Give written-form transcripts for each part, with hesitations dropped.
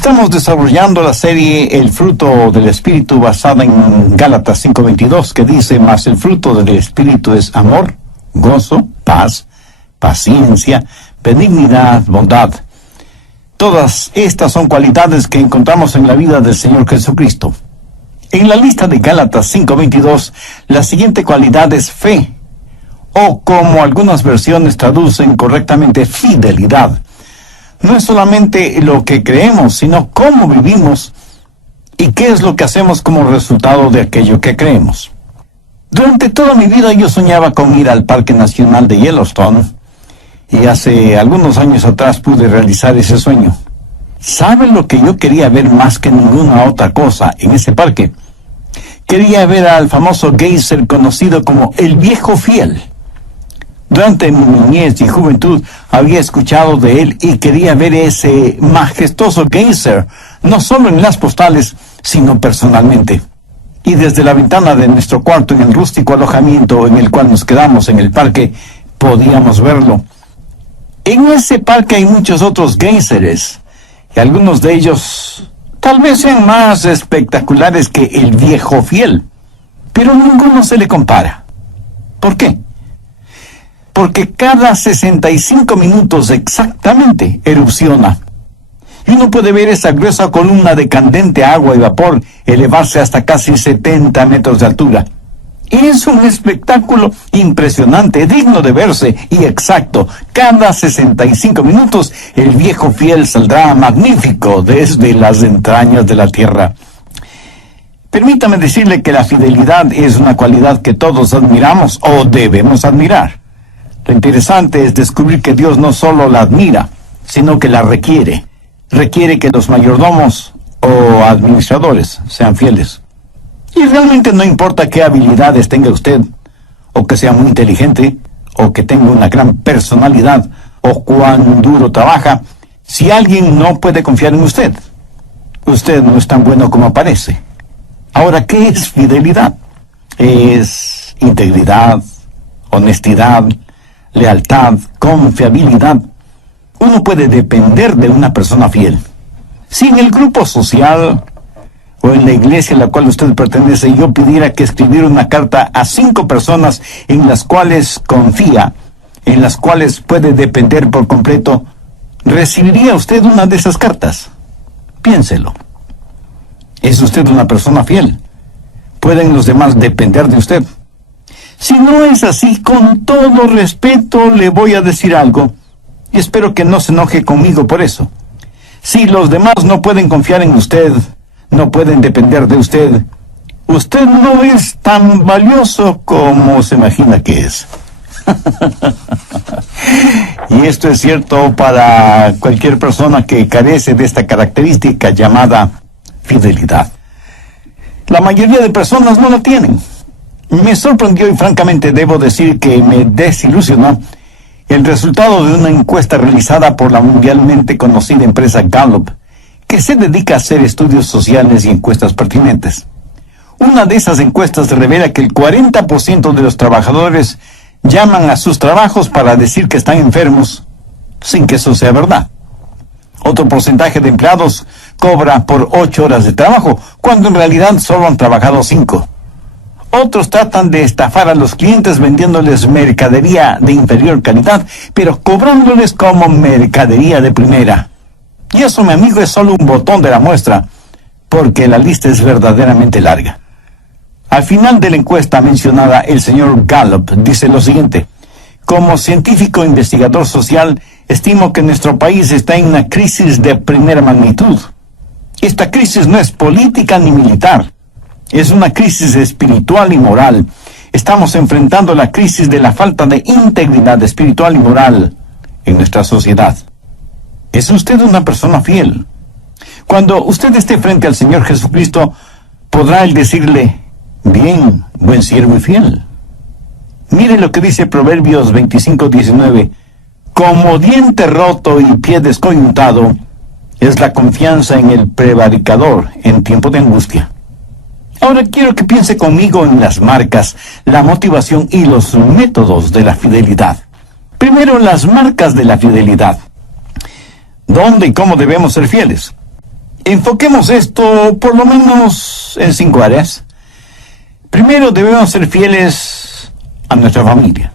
Estamos desarrollando la serie El fruto del Espíritu basada en Gálatas 5:22, que dice: mas el fruto del Espíritu es amor, gozo, paz, paciencia, benignidad, bondad. Todas estas son cualidades que encontramos en la vida del Señor Jesucristo. En la lista de Gálatas 5:22, la siguiente cualidad es fe, o como algunas versiones traducen correctamente, fidelidad. No es solamente lo que creemos, sino cómo vivimos y qué es lo que hacemos como resultado de aquello que creemos. Durante toda mi vida yo soñaba con ir al Parque Nacional de Yellowstone, y hace algunos años atrás pude realizar ese sueño. ¿Saben lo que yo quería ver más que ninguna otra cosa en ese parque? Quería ver al famoso geyser conocido como el Viejo Fiel. Durante mi niñez y juventud había escuchado de él y quería ver ese majestuoso geyser, no solo en las postales, sino personalmente. Y desde la ventana de nuestro cuarto en el rústico alojamiento en el cual nos quedamos en el parque, podíamos verlo. En ese parque hay muchos otros geyseres, y algunos de ellos tal vez sean más espectaculares que el Viejo Fiel, pero ninguno se le compara. ¿Por qué? Porque cada 65 minutos exactamente erupciona. Y uno puede ver esa gruesa columna de candente agua y vapor elevarse hasta casi 70 metros de altura. Es un espectáculo impresionante, digno de verse y exacto. Cada 65 minutos el Viejo Fiel saldrá magnífico desde las entrañas de la tierra. Permítame decirle que la fidelidad es una cualidad que todos admiramos o debemos admirar. Lo interesante es descubrir que Dios no solo la admira, sino que la requiere. Requiere que los mayordomos o administradores sean fieles. Y realmente no importa qué habilidades tenga usted, o que sea muy inteligente, o que tenga una gran personalidad, o cuán duro trabaja, si alguien no puede confiar en usted, usted no es tan bueno como parece. Ahora, ¿qué es fidelidad? Es integridad, honestidad, lealtad, confiabilidad. Uno puede depender de una persona fiel. Si en el grupo social o en la iglesia a la cual usted pertenece yo pidiera que escribiera una carta a 5 personas en las cuales confía, en las cuales puede depender por completo, ¿recibiría usted una de esas cartas? Piénselo. ¿Es usted una persona fiel? ¿Pueden los demás depender de usted? Si no es así, con todo respeto le voy a decir algo, y espero que no se enoje conmigo por eso. Si los demás no pueden confiar en usted, no pueden depender de usted, usted no es tan valioso como se imagina que es. Y esto es cierto para cualquier persona que carece de esta característica llamada fidelidad. La mayoría de personas no la tienen. Me sorprendió y francamente debo decir que me desilusionó el resultado de una encuesta realizada por la mundialmente conocida empresa Gallup, que se dedica a hacer estudios sociales y encuestas pertinentes. Una de esas encuestas revela que el 40% de los trabajadores llaman a sus trabajos para decir que están enfermos, sin que eso sea verdad. Otro porcentaje de empleados cobra por 8 horas de trabajo, cuando en realidad solo han trabajado 5. Otros tratan de estafar a los clientes vendiéndoles mercadería de inferior calidad, pero cobrándoles como mercadería de primera. Y eso, mi amigo, es solo un botón de la muestra, porque la lista es verdaderamente larga. Al final de la encuesta mencionada, el señor Gallup dice lo siguiente: como científico investigador social, estimo que nuestro país está en una crisis de primera magnitud. Esta crisis no es política ni militar. Es una crisis espiritual y moral. Estamos enfrentando la crisis de la falta de integridad espiritual y moral en nuestra sociedad. ¿Es usted una persona fiel? Cuando usted esté frente al Señor Jesucristo, podrá Él decirle: bien, buen siervo y fiel. Mire lo que dice Proverbios 25:19. Como diente roto y pie descoyuntado es la confianza en el prevaricador en tiempo de angustia. Ahora quiero que piense conmigo en las marcas, la motivación y los métodos de la fidelidad. Primero, las marcas de la fidelidad. ¿Dónde y cómo debemos ser fieles? Enfoquemos esto por lo menos en 5 áreas. Primero, debemos ser fieles a nuestra familia.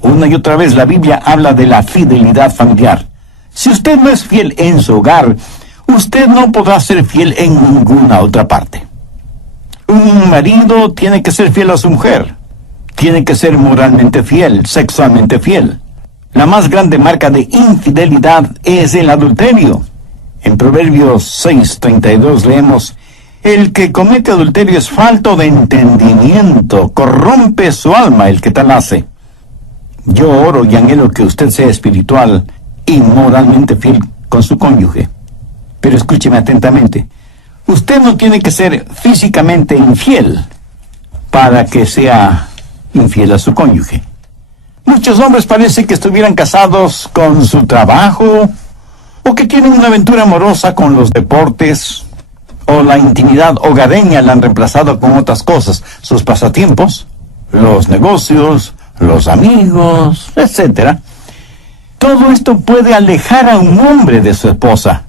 Una y otra vez la Biblia habla de la fidelidad familiar. Si usted no es fiel en su hogar, usted no podrá ser fiel en ninguna otra parte. Un marido tiene que ser fiel a su mujer. Tiene que ser moralmente fiel, sexualmente fiel. La más grande marca de infidelidad es el adulterio. En Proverbios 6:32 leemos: el que comete adulterio es falto de entendimiento, corrompe su alma el que tal hace. Yo oro y anhelo que usted sea espiritual y moralmente fiel con su cónyuge. Pero escúcheme atentamente. Usted no tiene que ser físicamente infiel para que sea infiel a su cónyuge. Muchos hombres parece que estuvieran casados con su trabajo, o que tienen una aventura amorosa con los deportes, o la intimidad hogareña la han reemplazado con otras cosas, sus pasatiempos, los negocios, los amigos, etc. Todo esto puede alejar a un hombre de su esposa.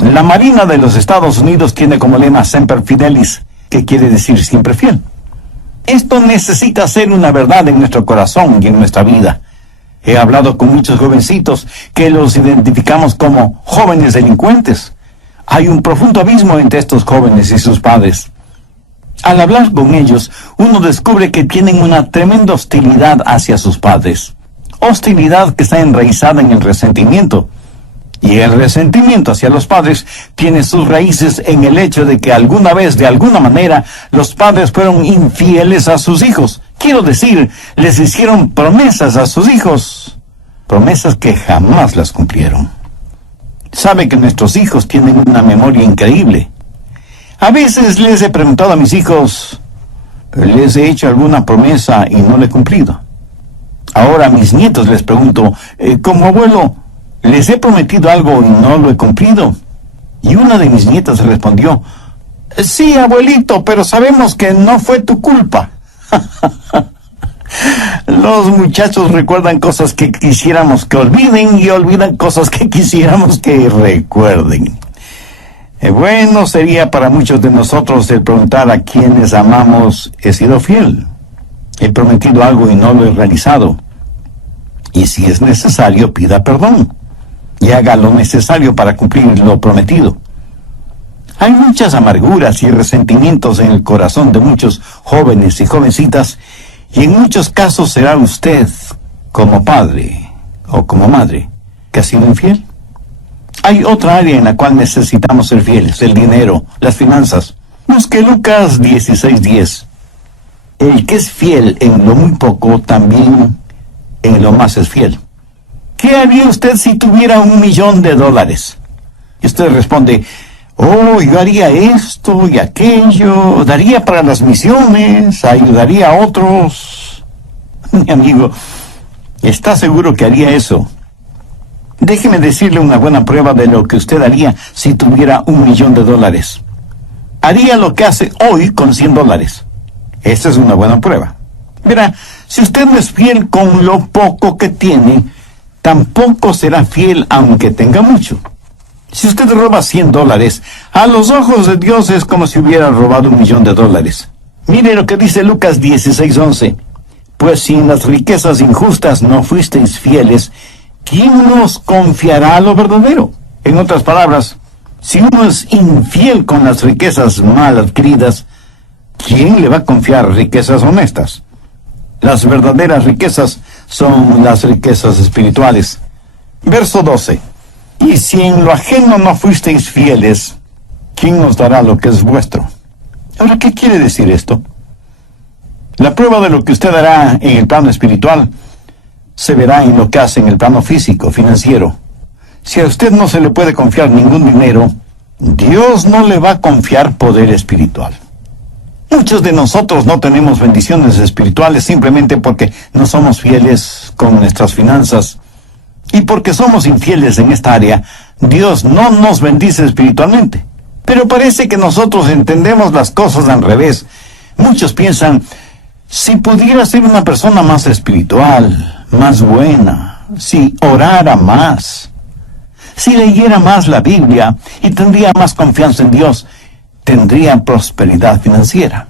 La Marina de los Estados Unidos tiene como lema Semper Fidelis, que quiere decir siempre fiel. Esto necesita ser una verdad en nuestro corazón y en nuestra vida. He hablado con muchos jovencitos que los identificamos como jóvenes delincuentes. Hay un profundo abismo entre estos jóvenes y sus padres. Al hablar con ellos, uno descubre que tienen una tremenda hostilidad hacia sus padres. Hostilidad que está enraizada en el resentimiento. Y el resentimiento hacia los padres tiene sus raíces en el hecho de que alguna vez, de alguna manera, los padres fueron infieles a sus hijos. Quiero decir, les hicieron promesas a sus hijos, promesas que jamás las cumplieron. Sabe que nuestros hijos tienen una memoria increíble. A veces les he preguntado a mis hijos, les he hecho alguna promesa y no la he cumplido. Ahora a mis nietos les pregunto, como abuelo, les he prometido algo y no lo he cumplido. Y una de mis nietas respondió, sí, abuelito, pero sabemos que no fue tu culpa. Los muchachos recuerdan cosas que quisiéramos que olviden y olvidan cosas que quisiéramos que recuerden. Bueno, sería para muchos de nosotros el preguntar a quienes amamos, ¿he sido fiel? He prometido algo y no lo he realizado. Y si es necesario, pida perdón y haga lo necesario para cumplir lo prometido. Hay muchas amarguras y resentimientos en el corazón de muchos jóvenes y jovencitas, y en muchos casos será usted, como padre o como madre, que ha sido infiel. Hay otra área en la cual necesitamos ser fieles: el dinero, las finanzas. Busque Lucas 16:10. El que es fiel en lo muy poco, también en lo más es fiel. ¿Qué haría usted si tuviera $1,000,000? Y usted responde, oh, yo haría esto y aquello, daría para las misiones, ayudaría a otros. Mi amigo, ¿está seguro que haría eso? Déjeme decirle una buena prueba de lo que usted haría si tuviera $1,000,000. Haría lo que hace hoy con $100. Esa es una buena prueba. Verá, si usted no es fiel con lo poco que tiene, tampoco será fiel aunque tenga mucho. Si usted roba $100, a los ojos de Dios es como si hubiera robado $1,000,000. Mire lo que dice Lucas 16:11. Pues si en las riquezas injustas no fuisteis fieles, ¿quién nos confiará lo verdadero? En otras palabras, si uno es infiel con las riquezas mal adquiridas, ¿quién le va a confiar riquezas honestas? Las verdaderas riquezas son las riquezas espirituales. Verso 12. Y si en lo ajeno no fuisteis fieles, ¿quién nos dará lo que es vuestro? Ahora, ¿qué quiere decir esto? La prueba de lo que usted hará en el plano espiritual se verá en lo que hace en el plano físico, financiero. Si a usted no se le puede confiar ningún dinero, Dios no le va a confiar poder espiritual. Muchos de nosotros no tenemos bendiciones espirituales simplemente porque no somos fieles con nuestras finanzas. Y porque somos infieles en esta área, Dios no nos bendice espiritualmente. Pero parece que nosotros entendemos las cosas al revés. Muchos piensan, si pudiera ser una persona más espiritual, más buena, si orara más, si leyera más la Biblia y tendría más confianza en Dios, tendría prosperidad financiera.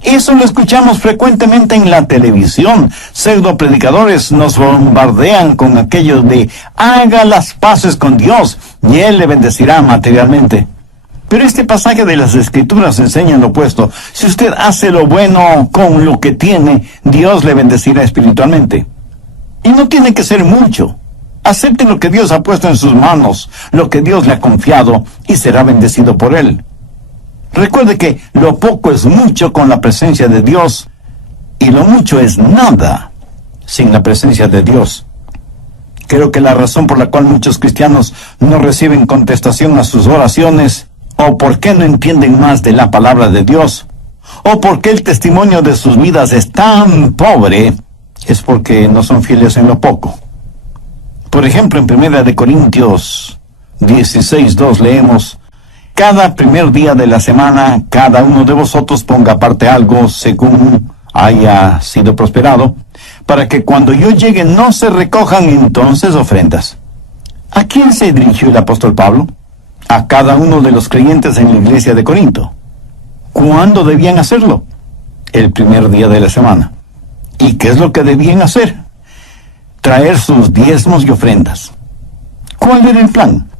Eso lo escuchamos frecuentemente en la televisión. Pseudo predicadores nos bombardean con aquello de haga las paces con Dios y Él le bendecirá materialmente. Pero este pasaje de las Escrituras enseña lo opuesto. Si usted hace lo bueno con lo que tiene, Dios le bendecirá espiritualmente. Y no tiene que ser mucho. Acepte lo que Dios ha puesto en sus manos, lo que Dios le ha confiado, y será bendecido por Él. Recuerde que lo poco es mucho con la presencia de Dios, y lo mucho es nada sin la presencia de Dios. Creo que la razón por la cual muchos cristianos no reciben contestación a sus oraciones, o por qué no entienden más de la palabra de Dios, o por qué el testimonio de sus vidas es tan pobre, es porque no son fieles en lo poco. Por ejemplo, en 1 Corintios 16:2 leemos: cada primer día de la semana, cada uno de vosotros ponga aparte algo según haya sido prosperado, para que cuando yo llegue no se recojan entonces ofrendas. ¿A quién se dirigió el apóstol Pablo? A cada uno de los creyentes en la iglesia de Corinto. ¿Cuándo debían hacerlo? El primer día de la semana. ¿Y qué es lo que debían hacer? Traer sus diezmos y ofrendas. ¿Cuál era el plan?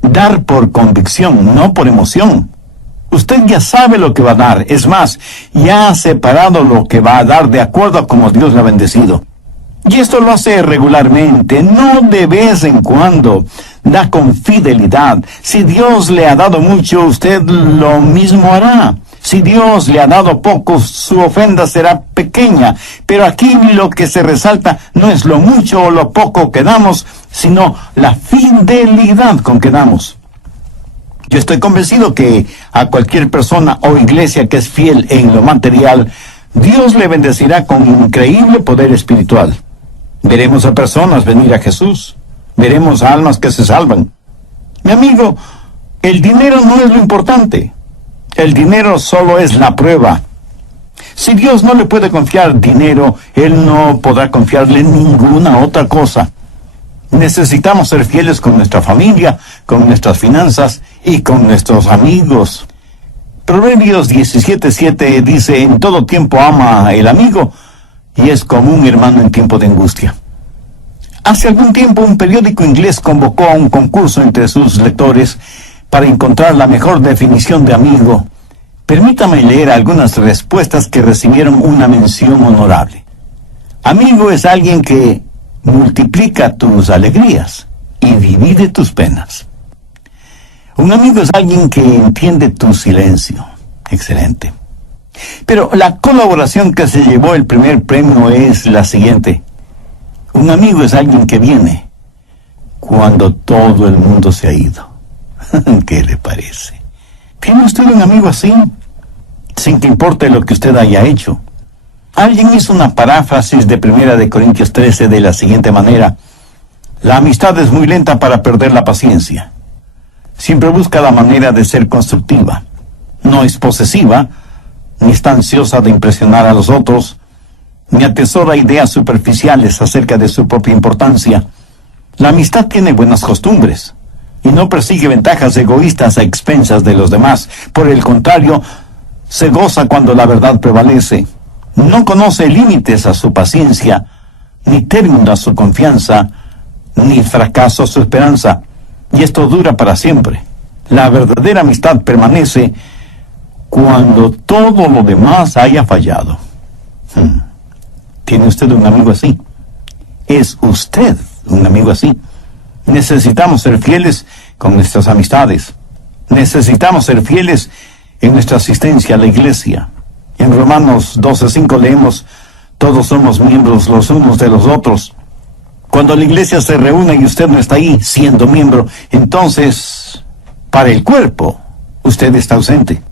Dar por convicción, no por emoción. Usted ya sabe lo que va a dar. Es más, ya ha separado lo que va a dar de acuerdo a como Dios le ha bendecido. Y esto lo hace regularmente, no de vez en cuando. Da con fidelidad. Si Dios le ha dado mucho, usted lo mismo hará. Si Dios le ha dado poco, su ofrenda será pequeña. Pero aquí lo que se resalta no es lo mucho o lo poco que damos, sino la fidelidad con que damos. Yo estoy convencido que a cualquier persona o iglesia que es fiel en lo material, Dios le bendecirá con increíble poder espiritual. Veremos a personas venir a Jesús. Veremos a almas que se salvan. Mi amigo, el dinero no es lo importante. El dinero solo es la prueba. Si Dios no le puede confiar dinero, Él no podrá confiarle ninguna otra cosa. Necesitamos ser fieles con nuestra familia, con nuestras finanzas y con nuestros amigos. Proverbios 17:7 dice: en todo tiempo ama el amigo, y es como un hermano en tiempo de angustia. Hace algún tiempo un periódico inglés convocó a un concurso entre sus lectores para encontrar la mejor definición de amigo. Permítame leer algunas respuestas que recibieron una mención honorable. Amigo es alguien que multiplica tus alegrías y divide tus penas. Un amigo es alguien que entiende tu silencio. Excelente. Pero la colaboración que se llevó el primer premio es la siguiente. Un amigo es alguien que viene cuando todo el mundo se ha ido. ¿Qué le parece? ¿Tiene usted un amigo así? Sin que importe lo que usted haya hecho. Alguien hizo una paráfrasis de 1 Corintios 13 de la siguiente manera: la amistad es muy lenta para perder la paciencia. Siempre busca la manera de ser constructiva. No es posesiva, ni está ansiosa de impresionar a los otros, ni atesora ideas superficiales acerca de su propia importancia. La amistad tiene buenas costumbres y no persigue ventajas egoístas a expensas de los demás. Por el contrario, se goza cuando la verdad prevalece. No conoce límites a su paciencia, ni término a su confianza, ni fracaso a su esperanza. Y esto dura para siempre. La verdadera amistad permanece cuando todo lo demás haya fallado. ¿Tiene usted un amigo así? ¿Es usted un amigo así? Necesitamos ser fieles con nuestras amistades. Necesitamos ser fieles en nuestra asistencia a la iglesia. En Romanos 12:5 leemos: todos somos miembros los unos de los otros. Cuando la iglesia se reúne y usted no está ahí siendo miembro, entonces, para el cuerpo, usted está ausente.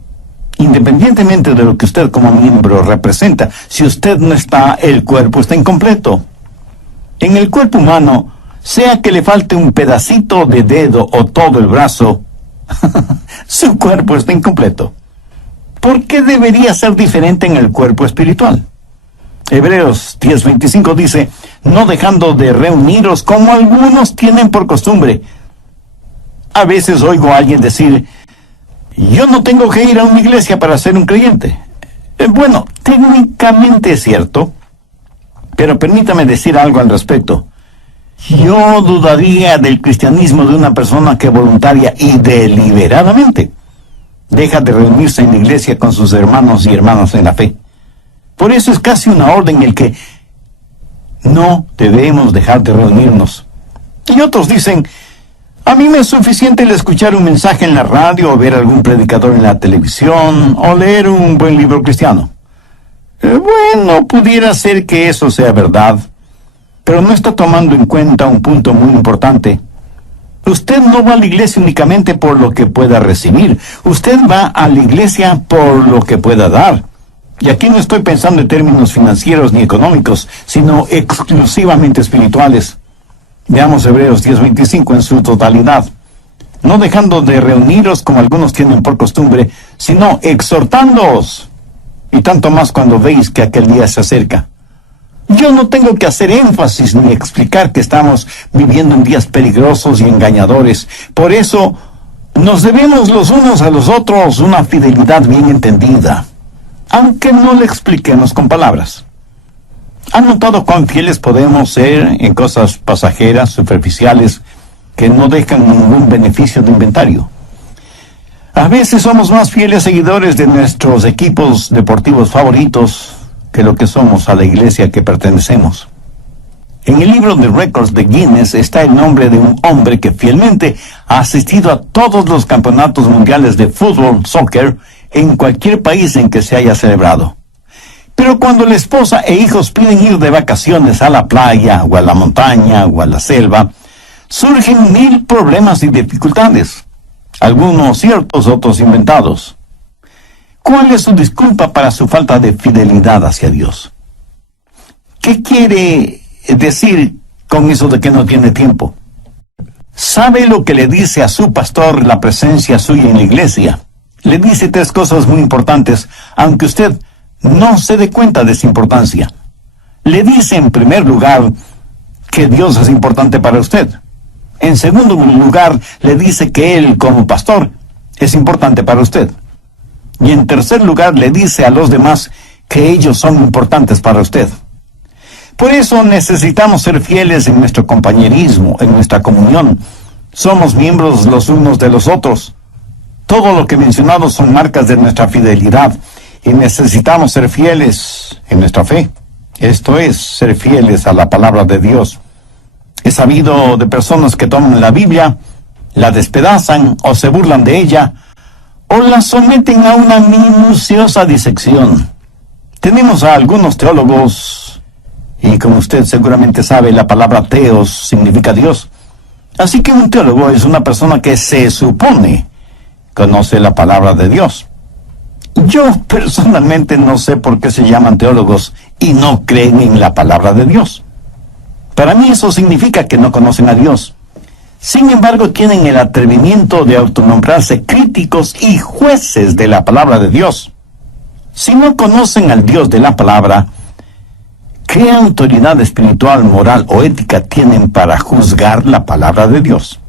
Independientemente de lo que usted como miembro representa, si usted no está, el cuerpo está incompleto. En el cuerpo humano, sea que le falte un pedacito de dedo o todo el brazo, su cuerpo está incompleto. ¿Por qué debería ser diferente en el cuerpo espiritual? Hebreos 10:25 dice: no dejando de reuniros como algunos tienen por costumbre, A veces oigo a alguien decir, yo no tengo que ir a una iglesia para ser un creyente. Bueno, técnicamente es cierto, pero permítame decir algo al respecto. Yo dudaría del cristianismo de una persona que voluntaria y deliberadamente deja de reunirse en la iglesia con sus hermanos y hermanas en la fe. Por eso es casi una orden el que no debemos dejar de reunirnos. Y otros dicen, a mí me es suficiente el escuchar un mensaje en la radio, o ver algún predicador en la televisión, o leer un buen libro cristiano. Bueno, pudiera ser que eso sea verdad, pero no está tomando en cuenta un punto muy importante. Usted no va a la iglesia únicamente por lo que pueda recibir. Usted va a la iglesia por lo que pueda dar. Y aquí no estoy pensando en términos financieros ni económicos, sino exclusivamente espirituales. Veamos Hebreos 10:25 en su totalidad. No dejando de reuniros como algunos tienen por costumbre, sino exhortándoos. Y tanto más cuando veis que aquel día se acerca. Yo no tengo que hacer énfasis ni explicar que estamos viviendo en días peligrosos y engañadores. Por eso nos debemos los unos a los otros una fidelidad bien entendida, aunque no le expliquemos con palabras. ¿Han notado cuán fieles podemos ser en cosas pasajeras, superficiales, que no dejan ningún beneficio de inventario? A veces somos más fieles seguidores de nuestros equipos deportivos favoritos que lo que somos a la iglesia que pertenecemos. En el libro de récords de Guinness está el nombre de un hombre que fielmente ha asistido a todos los campeonatos mundiales de fútbol, soccer, en cualquier país en que se haya celebrado. Pero cuando la esposa e hijos piden ir de vacaciones a la playa, o a la montaña, o a la selva, surgen 1000 problemas y dificultades. Algunos ciertos, otros inventados. ¿Cuál es su disculpa para su falta de fidelidad hacia Dios? ¿Qué quiere decir con eso de que no tiene tiempo? ¿Sabe lo que le dice a su pastor la presencia suya en la iglesia? Le dice 3 cosas muy importantes, aunque usted no se dé cuenta de su importancia. Le dice en primer lugar que Dios es importante para usted. En segundo lugar, le dice que Él, como pastor, es importante para usted. Y en tercer lugar, le dice a los demás que ellos son importantes para usted. Por eso necesitamos ser fieles en nuestro compañerismo, en nuestra comunión. Somos miembros los unos de los otros. Todo lo que he mencionado son marcas de nuestra fidelidad. Y necesitamos ser fieles en nuestra fe. Esto es, ser fieles a la palabra de Dios. He sabido de personas que toman la Biblia, la despedazan o se burlan de ella, o la someten a una minuciosa disección. Tenemos a algunos teólogos, y como usted seguramente sabe, la palabra teos significa Dios. Así que un teólogo es una persona que se supone conoce la palabra de Dios. Yo personalmente no sé por qué se llaman teólogos y no creen en la palabra de Dios. Para mí eso significa que no conocen a Dios. Sin embargo, tienen el atrevimiento de autonombrarse críticos y jueces de la palabra de Dios. Si no conocen al Dios de la palabra, ¿qué autoridad espiritual, moral o ética tienen para juzgar la palabra de Dios?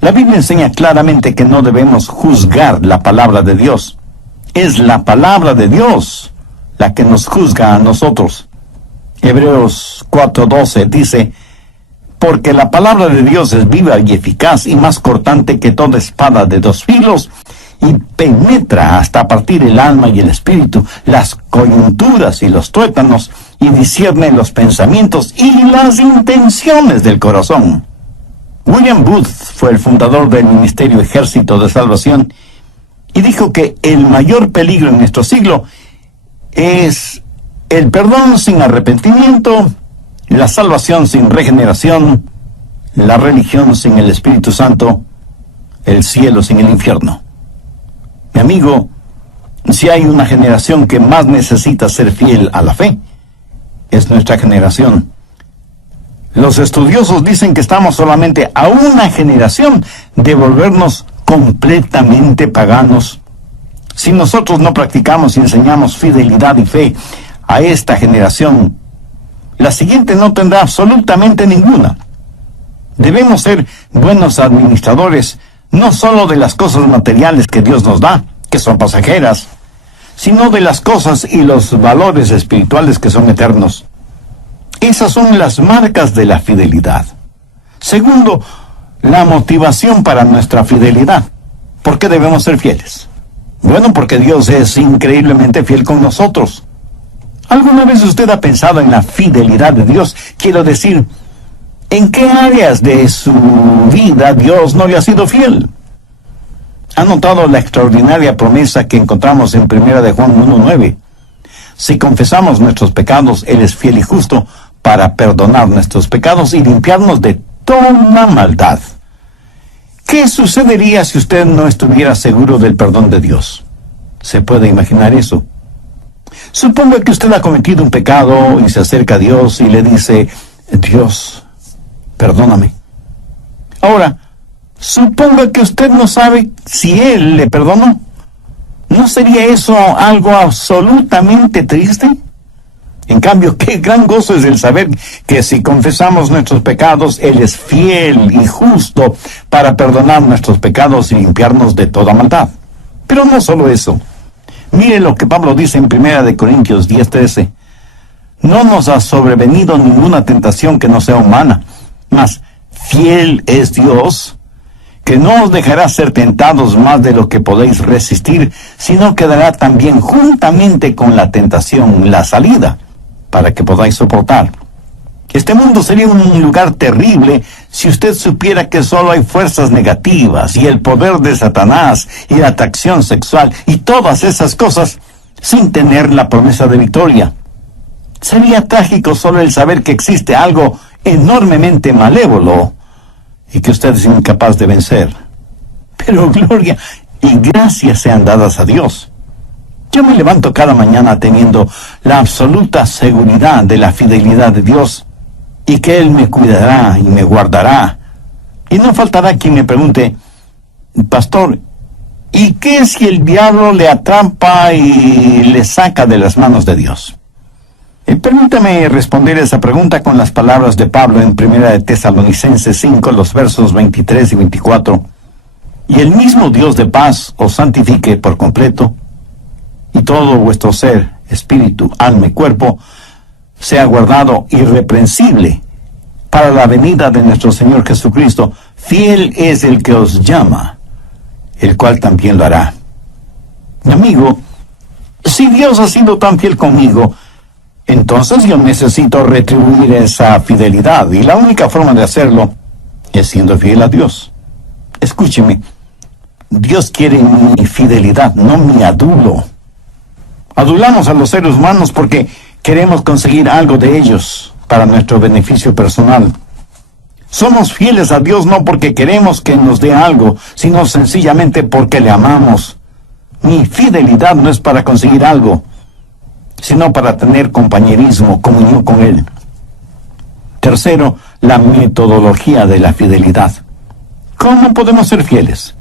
La Biblia enseña claramente que no debemos juzgar la palabra de Dios. Es la palabra de Dios la que nos juzga a nosotros. Hebreos 4:12 dice, porque la palabra de Dios es viva y eficaz y más cortante que toda espada de 2 filos y penetra hasta partir el alma y el espíritu, las coyunturas y los tuétanos, y discierne los pensamientos y las intenciones del corazón. William Booth fue el fundador del Ministerio Ejército de Salvación y dijo que el mayor peligro en nuestro siglo es el perdón sin arrepentimiento, la salvación sin regeneración, la religión sin el Espíritu Santo, el cielo sin el infierno. Mi amigo, si hay una generación que más necesita ser fiel a la fe, es nuestra generación. Los estudiosos dicen que estamos solamente a una generación de volvernos completamente paganos. Si nosotros no practicamos y enseñamos fidelidad y fe a esta generación, la siguiente no tendrá absolutamente ninguna. Debemos ser buenos administradores No solo de las cosas materiales que Dios nos da, que son pasajeras, sino de las cosas y los valores espirituales que son eternos. Esas son las marcas de la fidelidad. Segundo, la motivación para nuestra fidelidad. ¿Por qué debemos ser fieles? Bueno, porque Dios es increíblemente fiel con nosotros. ¿Alguna vez usted ha pensado en la fidelidad de Dios? Quiero decir, ¿en qué áreas de su vida Dios no le ha sido fiel? ¿Ha notado la extraordinaria promesa que encontramos en 1 de Juan 1:9? Si confesamos nuestros pecados, Él es fiel y justo para perdonar nuestros pecados y limpiarnos de toda maldad. ¿Qué sucedería si usted no estuviera seguro del perdón de Dios? ¿Se puede imaginar eso? Suponga que usted ha cometido un pecado y se acerca a Dios y le dice, Dios, perdóname. Ahora, suponga que usted no sabe si Él le perdonó. ¿No sería eso algo absolutamente triste? En cambio, qué gran gozo es el saber que si confesamos nuestros pecados, Él es fiel y justo para perdonar nuestros pecados y limpiarnos de toda maldad. Pero no solo eso. Mire lo que Pablo dice en 1 Corintios 10:13. No nos ha sobrevenido ninguna tentación que no sea humana, mas fiel es Dios, que no os dejará ser tentados más de lo que podéis resistir, sino que dará también juntamente con la tentación la salida, para que podáis soportar. Este mundo sería un lugar terrible si usted supiera que solo hay fuerzas negativas y el poder de Satanás y la atracción sexual y todas esas cosas sin tener la promesa de victoria. Sería trágico solo el saber que existe algo enormemente malévolo y que usted es incapaz de vencer. Pero gloria y gracias sean dadas a Dios. Yo me levanto cada mañana teniendo la absoluta seguridad de la fidelidad de Dios y que Él me cuidará y me guardará. Y no faltará quien me pregunte, pastor, ¿y qué si el diablo le atrapa y le saca de las manos de Dios? Permítame responder esa pregunta con las palabras de Pablo en 1 de Tesalonicenses 5, los versos 23 y 24. Y el mismo Dios de paz os santifique por completo, y todo vuestro ser, espíritu, alma y cuerpo, sea guardado irreprensible para la venida de nuestro Señor Jesucristo. Fiel es el que os llama, el cual también lo hará. Mi amigo, si Dios ha sido tan fiel conmigo, entonces yo necesito retribuir esa fidelidad, y la única forma de hacerlo es siendo fiel a Dios. Escúcheme, Dios quiere mi fidelidad, no mi adulo. Adulamos a los seres humanos porque queremos conseguir algo de ellos para nuestro beneficio personal. Somos fieles a Dios no porque queremos que nos dé algo, sino sencillamente porque le amamos. Mi fidelidad no es para conseguir algo, sino para tener compañerismo, comunión con Él. Tercero, la metodología de la fidelidad. ¿Cómo podemos ser fieles?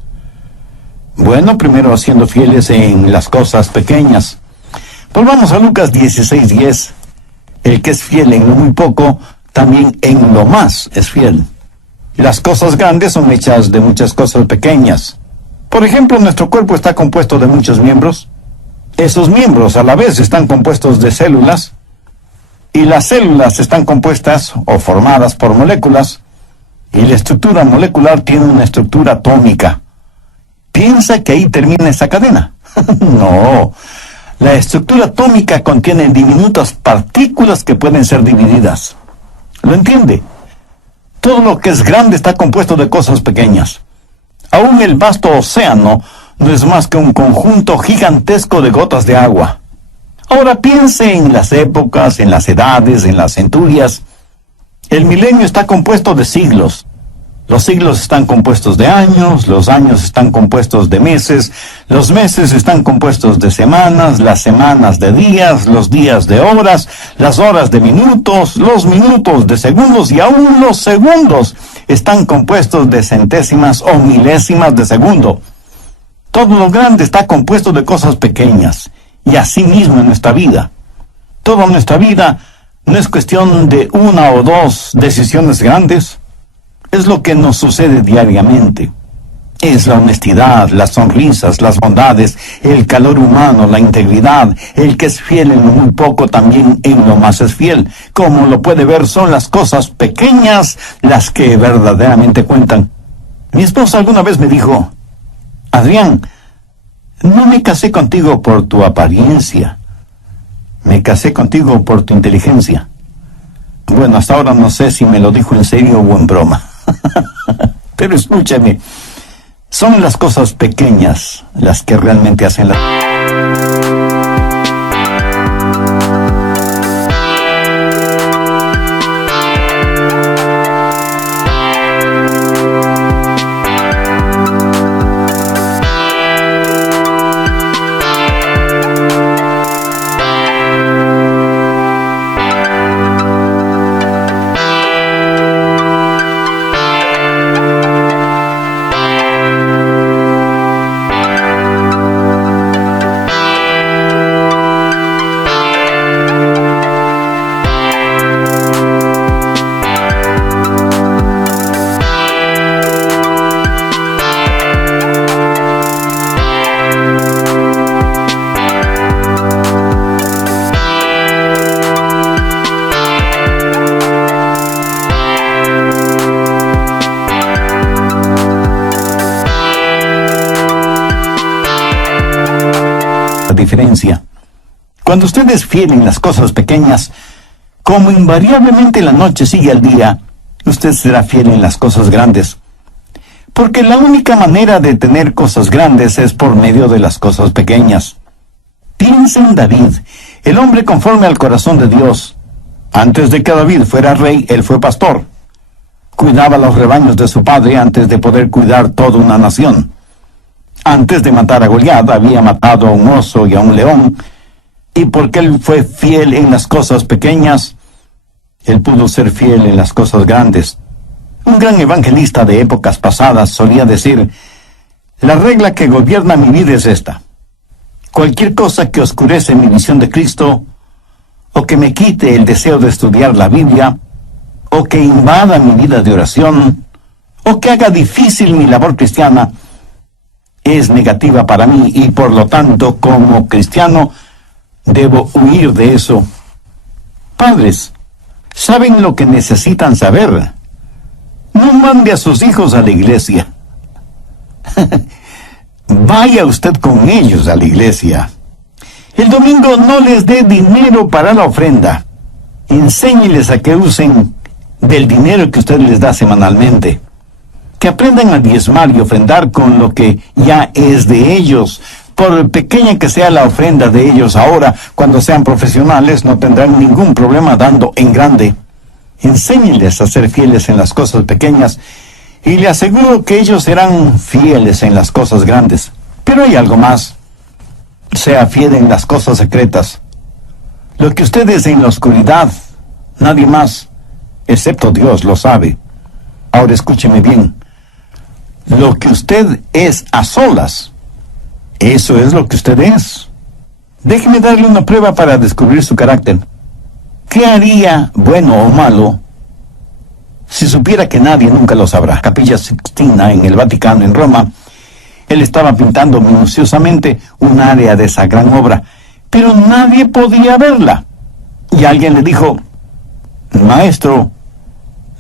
Bueno, primero siendo fieles en las cosas pequeñas. Volvamos a Lucas 16:10. El que es fiel en lo muy poco, también en lo más es fiel. Las cosas grandes son hechas de muchas cosas pequeñas. Por ejemplo, nuestro cuerpo está compuesto de muchos miembros. Esos miembros a la vez están compuestos de células, y las células están compuestas o formadas por moléculas, y la estructura molecular tiene una estructura atómica. ¿Piensa que ahí termina esa cadena? No. La estructura atómica contiene diminutas partículas que pueden ser divididas. ¿Lo entiende? Todo lo que es grande está compuesto de cosas pequeñas. Aún el vasto océano no es más que un conjunto gigantesco de gotas de agua. Ahora piense en las épocas, en las edades, en las centurias. El milenio está compuesto de siglos. Los siglos están compuestos de años, los años están compuestos de meses, los meses están compuestos de semanas, las semanas de días, los días de horas, las horas de minutos, los minutos de segundos, y aún los segundos están compuestos de centésimas o milésimas de segundo. Todo lo grande está compuesto de cosas pequeñas, y así mismo en nuestra vida. Toda nuestra vida no es cuestión de una o dos decisiones grandes. Es lo que nos sucede diariamente. Es la honestidad, las sonrisas, las bondades, el calor humano, la integridad. El que es fiel en lo muy poco, también en lo más es fiel. Como lo puede ver, son las cosas pequeñas las que verdaderamente cuentan. Mi esposa alguna vez me dijo: Adrián, no me casé contigo por tu apariencia. Me casé contigo por tu inteligencia. Bueno, hasta ahora no sé si me lo dijo en serio o en broma. Pero escúchame. Son las cosas pequeñas las que realmente hacen la... diferencia. Cuando usted es fiel en las cosas pequeñas, como invariablemente la noche sigue al día, usted será fiel en las cosas grandes. Porque la única manera de tener cosas grandes es por medio de las cosas pequeñas. Piensa en David, el hombre conforme al corazón de Dios. Antes de que David fuera rey, él fue pastor. Cuidaba los rebaños de su padre antes de poder cuidar toda una nación. Antes de matar a Goliat, había matado a un oso y a un león, y porque él fue fiel en las cosas pequeñas, él pudo ser fiel en las cosas grandes. Un gran evangelista de épocas pasadas solía decir: la regla que gobierna mi vida es esta: cualquier cosa que oscurece mi visión de Cristo, o que me quite el deseo de estudiar la Biblia, o que invada mi vida de oración, o que haga difícil mi labor cristiana, es negativa para mí, y por lo tanto, como cristiano, debo huir de eso. Padres, ¿saben lo que necesitan saber? No mande a sus hijos a la iglesia. Vaya usted con ellos a la iglesia. El domingo no les dé dinero para la ofrenda. Enséñeles a que usen del dinero que usted les da semanalmente. Que aprendan a diezmar y ofrendar con lo que ya es de ellos. Por pequeña que sea la ofrenda de ellos ahora, cuando sean profesionales no tendrán ningún problema dando en grande. Enséñenles a ser fieles en las cosas pequeñas y le aseguro que ellos serán fieles en las cosas grandes. Pero hay algo más. Sea fiel en las cosas secretas. Lo que usted es en la oscuridad, nadie más, excepto Dios, lo sabe. Ahora escúcheme bien. Lo que usted es a solas, eso es lo que usted es. Déjeme darle una prueba para descubrir su carácter. ¿Qué haría, bueno o malo, si supiera que nadie nunca lo sabrá? Capilla Sixtina en el Vaticano, en Roma. Él estaba pintando minuciosamente un área de esa gran obra, pero nadie podía verla. Y alguien le dijo: maestro,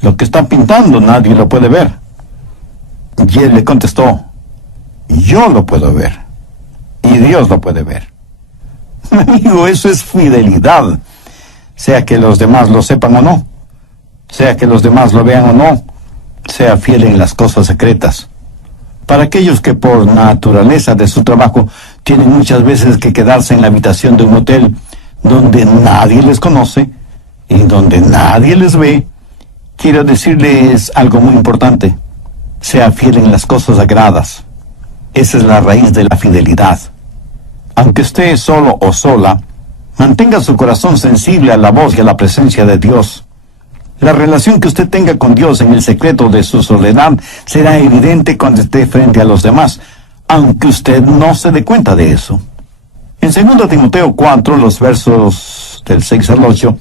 lo que está pintando nadie lo puede ver. Y él le contestó: yo lo puedo ver, y Dios lo puede ver. Amigo, eso es fidelidad. Sea que los demás lo sepan o no, sea que los demás lo vean o no, sea fiel en las cosas secretas. Para aquellos que por naturaleza de su trabajo tienen muchas veces que quedarse en la habitación de un hotel donde nadie les conoce y donde nadie les ve, quiero decirles algo muy importante: sea fiel en las cosas sagradas. Esa es la raíz de la fidelidad. Aunque esté solo o sola, mantenga su corazón sensible a la voz y a la presencia de Dios. La relación que usted tenga con Dios en el secreto de su soledad será evidente cuando esté frente a los demás, aunque usted no se dé cuenta de eso. En 2 Timoteo 4, los versos del 6 al 8,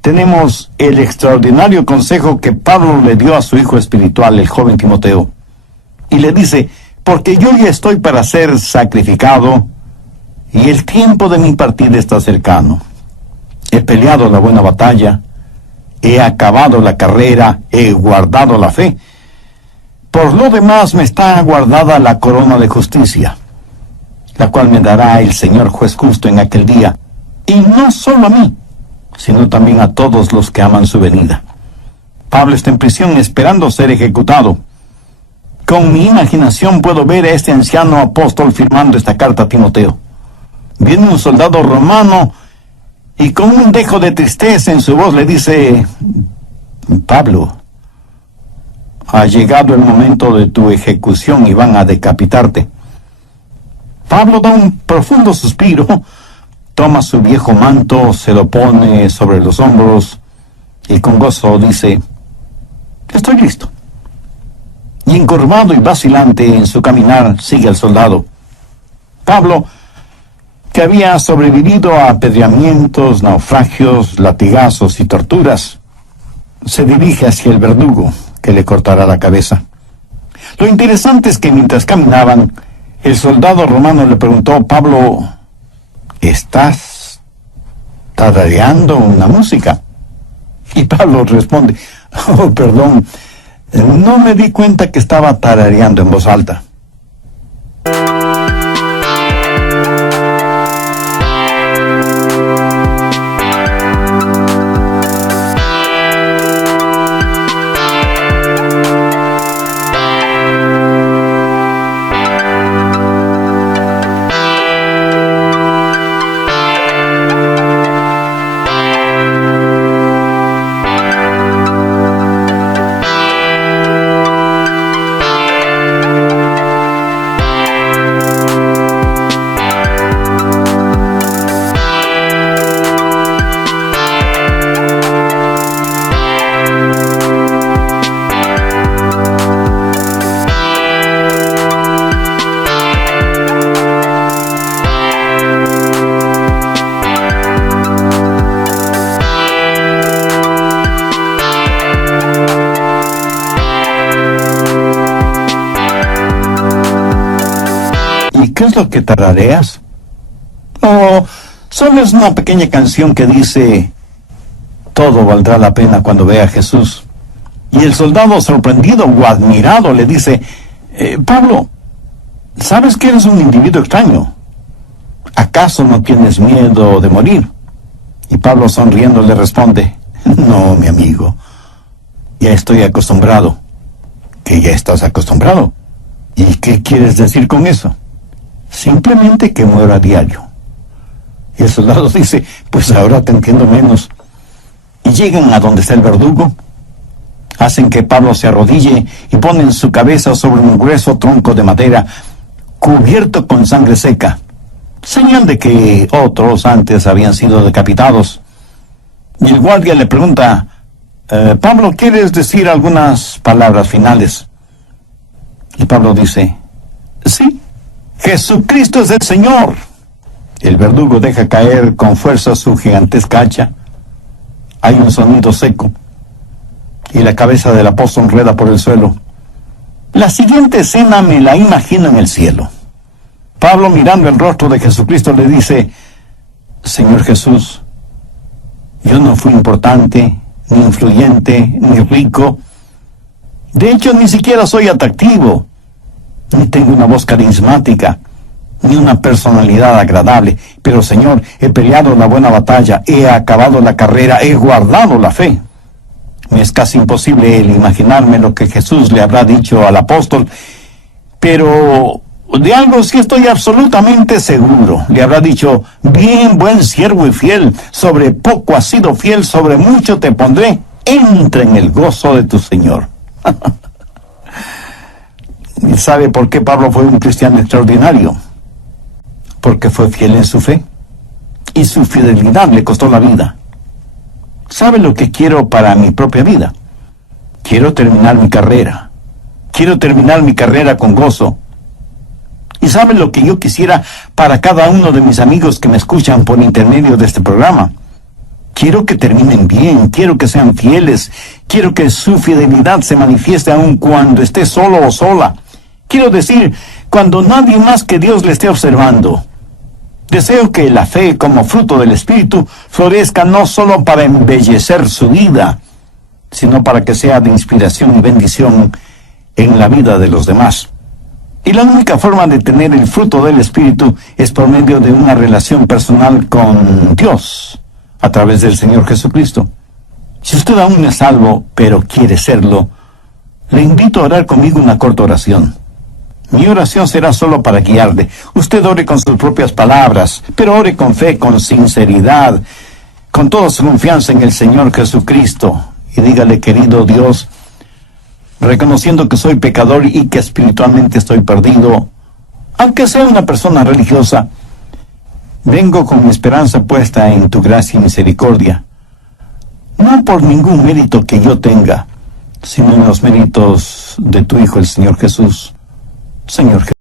tenemos el extraordinario consejo que Pablo le dio a su hijo espiritual, el joven Timoteo. Y le dice: porque yo ya estoy para ser sacrificado, y el tiempo de mi partida está cercano. He peleado la buena batalla, he acabado la carrera, he guardado la fe. Por lo demás me está guardada la corona de justicia, la cual me dará el Señor juez justo en aquel día, y no solo a mí, sino también a todos los que aman su venida. Pablo está en prisión esperando ser ejecutado. Con mi imaginación puedo ver a este anciano apóstol firmando esta carta a Timoteo. Viene un soldado romano y con un dejo de tristeza en su voz le dice: Pablo, ha llegado el momento de tu ejecución y van a decapitarte. Pablo da un profundo suspiro, toma su viejo manto, se lo pone sobre los hombros y con gozo dice: estoy listo. Y encorvado y vacilante en su caminar sigue al soldado. Pablo, que había sobrevivido a apedreamientos, naufragios, latigazos y torturas, se dirige hacia el verdugo, que le cortará la cabeza. Lo interesante es que mientras caminaban, el soldado romano le preguntó: Pablo, ¿estás tarareando una música? Y Pablo responde: oh, perdón, no me di cuenta que estaba tarareando en voz alta. ¿Qué es lo que tarareas? Oh, solo es una pequeña canción que dice: todo valdrá la pena cuando vea a Jesús. Y el soldado, sorprendido o admirado, le dice: Pablo, ¿sabes que eres un individuo extraño? ¿Acaso no tienes miedo de morir? Y Pablo, sonriendo, le responde: no, mi amigo, ya estoy acostumbrado. ¿Que ya estás acostumbrado? ¿Y qué quieres decir con eso? Simplemente que muero a diario. Y el soldado dice: pues ahora te entiendo menos. Y llegan a donde está el verdugo, hacen que Pablo se arrodille y ponen su cabeza sobre un grueso tronco de madera cubierto con sangre seca, señal de que otros antes habían sido decapitados. Y el guardia le pregunta: Pablo, ¿quieres decir algunas palabras finales? Y Pablo dice: sí, Jesucristo es el Señor. El verdugo deja caer con fuerza su gigantesca hacha. Hay un sonido seco y la cabeza del apóstol rueda por el suelo. La siguiente escena me la imagino en el cielo. Pablo, mirando el rostro de Jesucristo, le dice: Señor Jesús, yo no fui importante, ni influyente, ni rico. De hecho, ni siquiera soy atractivo, ni tengo una voz carismática, ni una personalidad agradable. Pero, Señor, he peleado la buena batalla, he acabado la carrera, he guardado la fe. Me es casi imposible el imaginarme lo que Jesús le habrá dicho al apóstol, pero de algo sí estoy absolutamente seguro. Le habrá dicho: bien, buen siervo y fiel, sobre poco has sido fiel, sobre mucho te pondré, entra en el gozo de tu Señor. ¿Y sabe por qué Pablo fue un cristiano extraordinario? Porque fue fiel en su fe, y su fidelidad le costó la vida. ¿Sabe lo que quiero para mi propia vida? Quiero terminar mi carrera. Quiero terminar mi carrera con gozo. ¿Y sabe lo que yo quisiera para cada uno de mis amigos que me escuchan por intermedio de este programa? Quiero que terminen bien, quiero que sean fieles, quiero que su fidelidad se manifieste aun cuando esté solo o sola. Quiero decir, cuando nadie más que Dios le esté observando. Deseo que la fe como fruto del Espíritu florezca no solo para embellecer su vida, sino para que sea de inspiración y bendición en la vida de los demás. Y la única forma de tener el fruto del Espíritu es por medio de una relación personal con Dios, a través del Señor Jesucristo. Si usted aún no es salvo, pero quiere serlo, le invito a orar conmigo una corta oración. Mi oración será solo para guiarle. Usted ore con sus propias palabras, pero ore con fe, con sinceridad, con toda su confianza en el Señor Jesucristo. Y dígale: querido Dios, reconociendo que soy pecador y que espiritualmente estoy perdido, aunque sea una persona religiosa, vengo con mi esperanza puesta en tu gracia y misericordia, no por ningún mérito que yo tenga, sino en los méritos de tu Hijo, el Señor Jesús. Señor Jesús.